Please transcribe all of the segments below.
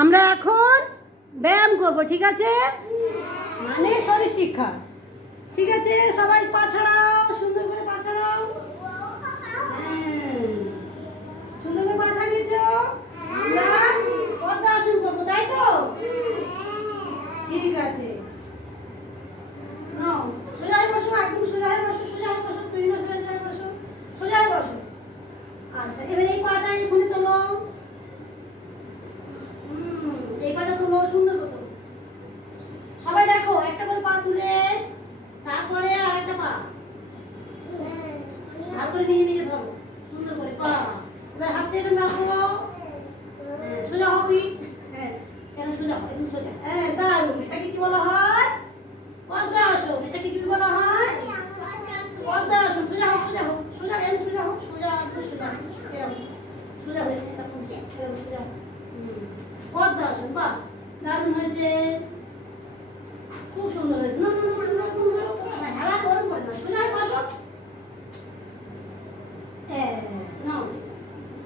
আমরা এখন ব্যায়াম করব, ঠিক আছে? মানে শরীর শিক্ষা, ঠিক আছে? সবাই পা ছাড়াও, সুন্দর করে পা ছাড়াও। সুন্দর করে পা ছাড়িয়েছ। আমরা পদ্মাসন করবো, তাই তো? ঠিক আছে, নাও সোজা হয়ে বসো, একদম সোজা হয়ে বসো, সোজা হয়ে বসো, তুই না সোজা হয়ে বসো, সোজা হয়ে বসো। আচ্ছা, এবার এই পাটা এখানে তোলো, এই পাটা তোলো, সুন্দর করে তোলো। সবাই দেখো, একটা করে পা তুলে তারপরে আর একটা পা, তারপরে নিজে নিজে ধরো সুন্দর করে পা। এবার হাত দিয়ে রাখো, সোজা হবি। হ্যাঁ, কেন সোজা হয়? একদম সোজা। হ্যাঁ, দারুণ। এটাকে কি বলা হয়? পদ্মাসন। এটাকে কি বলা হয়? পদ্মাসন। সোজা হোক, সোজা হোক, সোজা, এরকম সোজা হোক, সোজা, একদম সোজা, এরকম সোজা হয়ে এরকম সোজা। পদ্মাসন। বাহ, দারুণ হয়েছে, খুব সুন্দর হয়েছে। না না না, হেলা গরম করে না, সোজা হয়ে বসো। নাও,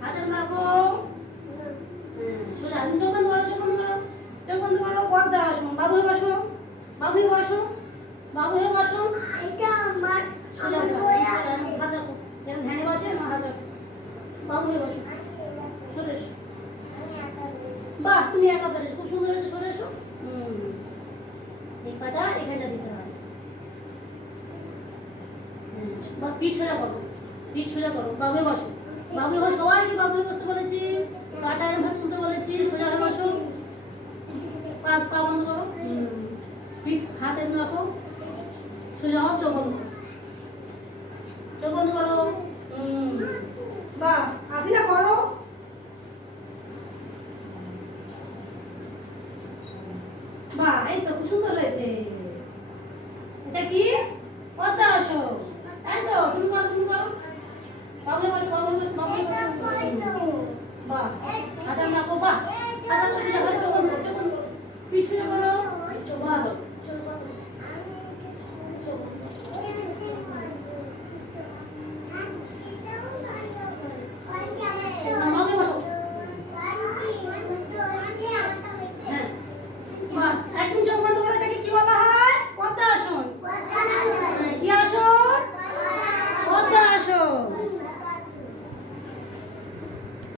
হাতে রাখো, সোজা। চোখ বন্ধ করো, চোখ বন্ধ করো, চোখ বন্ধ করো। পদ্মাসন। বাবু হয়ে বসো, বাবু হয়ে বসো, বাবু হয়ে বসো। এটা আমার সোজা বই আছে। হাত রাখো, যেমন ধ্যানে বসে আমার হাত রাখো। বাবু হয়ে বসো, সরে এসো। বাহ, তুমি একা পেরেছো, খুব সুন্দর হয়েছে। সরে এসো। এই পাটা এখানটা দিতে হয়। বা পিঠ সোজা করো, পিঠ সোজা করো। বাবু হয়ে বসো, বাবু হয়ে বসো। সবাইকে বাবু হয়ে বসতে বলেছি, পাটা এরকম তুলতে বলেছি। সোজা হয়ে বসো, পা পা বন্ধ করো, পিঠ হাত এরকম রাখো, সোজা হও। চোখ বন্ধ করো, চোখ বন্ধ করো। বাহ, আপনি না করো। বাহ, এই তো খুব সুন্দর হয়েছে। এটা কি?